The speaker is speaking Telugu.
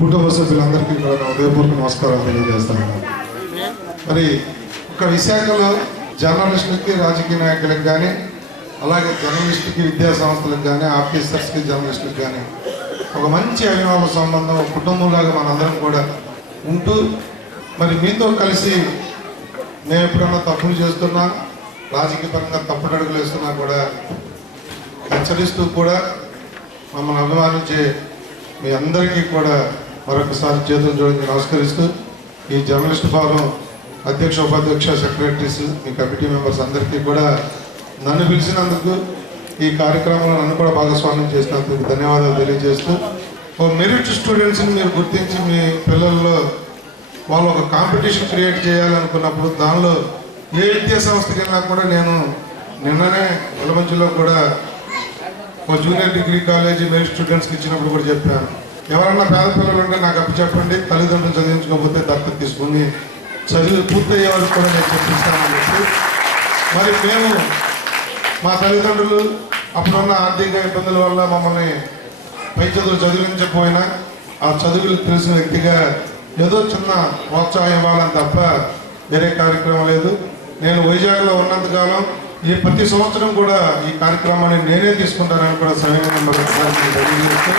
కుటుంబ సభ్యులందరికీ కూడా నా హృదయపూర్వక నమస్కారాలు తెలియజేస్తాను మరి ఒక విశాఖలో జర్నలిస్టులకి రాజకీయ నాయకులకు కానీ అలాగే జర్నలిస్టుకి విద్యా సంస్థలకు కానీ ఆఫీసర్స్కి జర్నలిస్టులకు కానీ ఒక మంచి అభినవ సంబంధం ఒక కుటుంబంలాగా మనందరం కూడా ఉంటూ మరి మీతో కలిసి మేము ఎప్పుడన్నా తప్పులు చేస్తున్నా రాజకీయ పరంగా తప్పుడు అడుగులు వేస్తున్నా కూడా హెచ్చరిస్తూ కూడా మమ్మల్ని అభిమానించే మీ అందరికీ కూడా మరొకసారి చేతులు జోడించి నమస్కరిస్తూ ఈ జర్నలిస్ట్ ఫోరం అధ్యక్ష ఉపాధ్యక్ష సెక్రటరీస్ మీ కమిటీ మెంబర్స్ అందరికీ కూడా నన్ను పిలిచినందుకు ఈ కార్యక్రమంలో నన్ను కూడా భాగస్వామ్యం చేసినందుకు ధన్యవాదాలు తెలియజేస్తూ ఓ మెరిట్ స్టూడెంట్స్ని మీరు గుర్తించి మీ పిల్లల్లో వాళ్ళు ఒక కాంపిటీషన్ క్రియేట్ చేయాలనుకున్నప్పుడు దానిలో ఏ విద్యా సంస్థకి వెళ్ళినా కూడా నేను నిన్ననే వెలమంచిలో కూడా ఒక జూనియర్ డిగ్రీ కాలేజీ మెరిట్ స్టూడెంట్స్కి ఇచ్చినప్పుడు కూడా చెప్పాను. ఎవరన్నా పేద పిల్లలు ఉంటే నాకు అప్పు చెప్పండి. తల్లిదండ్రులు చదివించుకోకపోతే దత్తత తీసుకుని చదివి పూర్తయ్యే వాళ్ళకి కూడా నేను చెప్పిస్తానని చెప్పి. మరి మేము మా తల్లిదండ్రులు అప్పుడున్న ఆర్థిక ఇబ్బందుల వల్ల మమ్మల్ని పై చదువులు చదివించకపోయినా ఆ చదువులు తెలిసిన వ్యక్తిగా ఏదో చిన్న ప్రోత్సాహం ఇవ్వాలని తప్ప వేరే కార్యక్రమం లేదు. నేను వైజాగ్లో ఉన్నంతకాలం ఈ ప్రతి సంవత్సరం కూడా ఈ కార్యక్రమాన్ని నేనే తీసుకుంటానని కూడా సమయంగా మరొకసారి తెలియజేస్తూ